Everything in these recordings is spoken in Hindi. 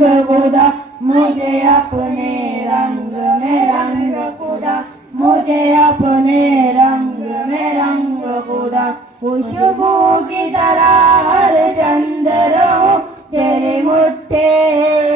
रंग खुदा, मुझे अपने रंग में रंग खुदा, मुझे अपने रंग में रंग खुदा। खुशबू की तरह हर चंद रहूं, तेरी मुट्ठी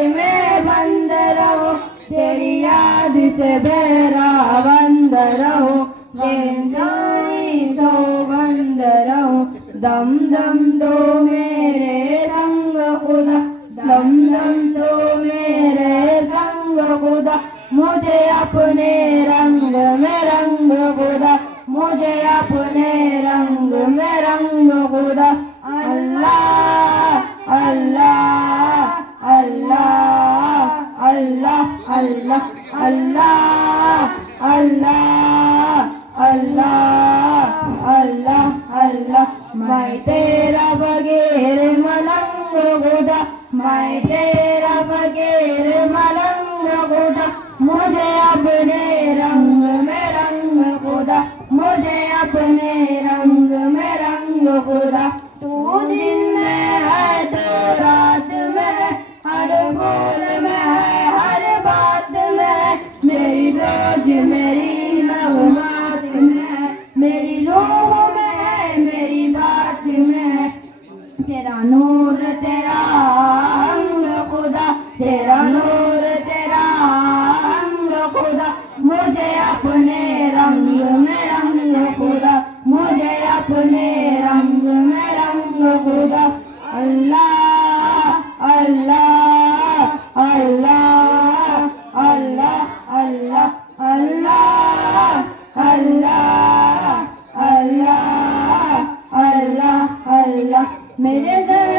में बंद रहूं, तेरी याद से बेरा बंद रहूं, तेरी सौगंध रहूं। दम दम दो मेरे रंग खुदा, दम दम दो मेरे रंग खुदा, मुझे अपने रंग में रंग खुदा, मुझे अपने रंग में रंग खुदा। अल्लाह अल्लाह अल्लाह अल्लाह अल्लाह अल्लाह अल्लाह अल्लाह अल्लाह अल्लाह। मैं तेरा बगैर मलंग खुदा, मैं तेरा बगैर मलंग खुदा, मुझे अपने रंग में रंग खुदा, मुझे अपने रंग में रंग खुदा। तू दिन में है तो रात में है, हर बोल में है हर बात में है, मेरी सोच मेरी नगमात में है, मेरी रूह में है मेरी बात में है। तेरा नूर तेरा अंग खुदा, तेरा नूर तेरा अंग खुदा, मुझे अपने रंग में रंग खुदा, मुझे अपने रंग में रंग खुदा। अल्लाह अल्लाह अल्लाह अल्लाह अल्लाह अल्लाह अल्लाह अल्लाह अल्लाह अल्लाह। मेरे दिल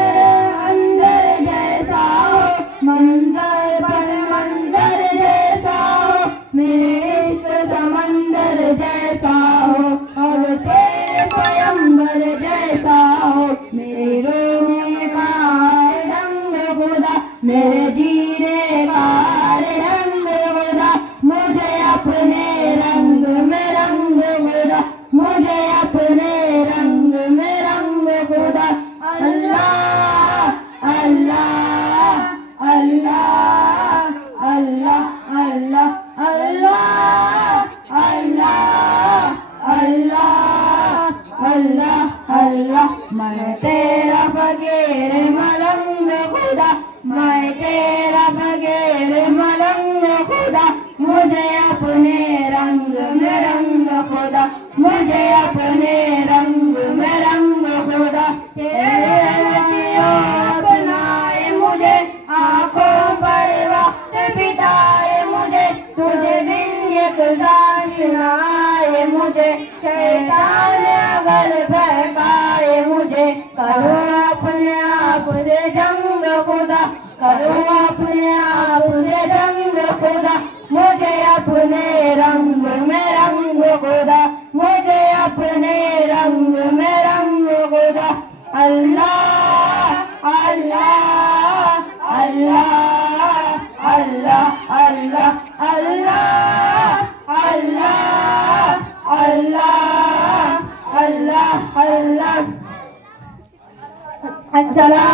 अंदर जैसा हो मंजर पर मंजर जैसा हो, मेरे इश्क समंदर जैसा हो और तेरे पैगंबर जैसा हो, मेरे रोने का रंग खुदा, मेरे जीने का रंग खुदा, मुझे अपने रंग में रंग खुदा, मुझे अपने रंग में रंग खुदा। अल्लाह अल्लाह अल्लाह अल्लाह अल्लाह अल्लाह अल्लाह अल्लाह अल्लाह अल्लाह। मैं तेरा बगैर मलंग खुदा, मैं तेरा बगैर मलंग खुदा, मुझे अपने रंग में रंग खुदा, मुझे अपने रंग में रंग खुदा। तेरे अपनाए मुझे, आंखों पर वक्त बिताए मुझे, तुझे दिन एक जाए मुझे, शैतान अगर बहकाए मुझे, करो अपने आप से जंग खुदा, करो अपने आप से जंग खुदा, मुझे अपने रंग में रंग खुदा, मुझे अपने रंग में रंग खुदा। अल्लाह अल्लाह अल्लाह अल्लाह अल्लाह अल्लाह अल्लाह अल्लाह अल्लाह अल्लाह। अस्सलाम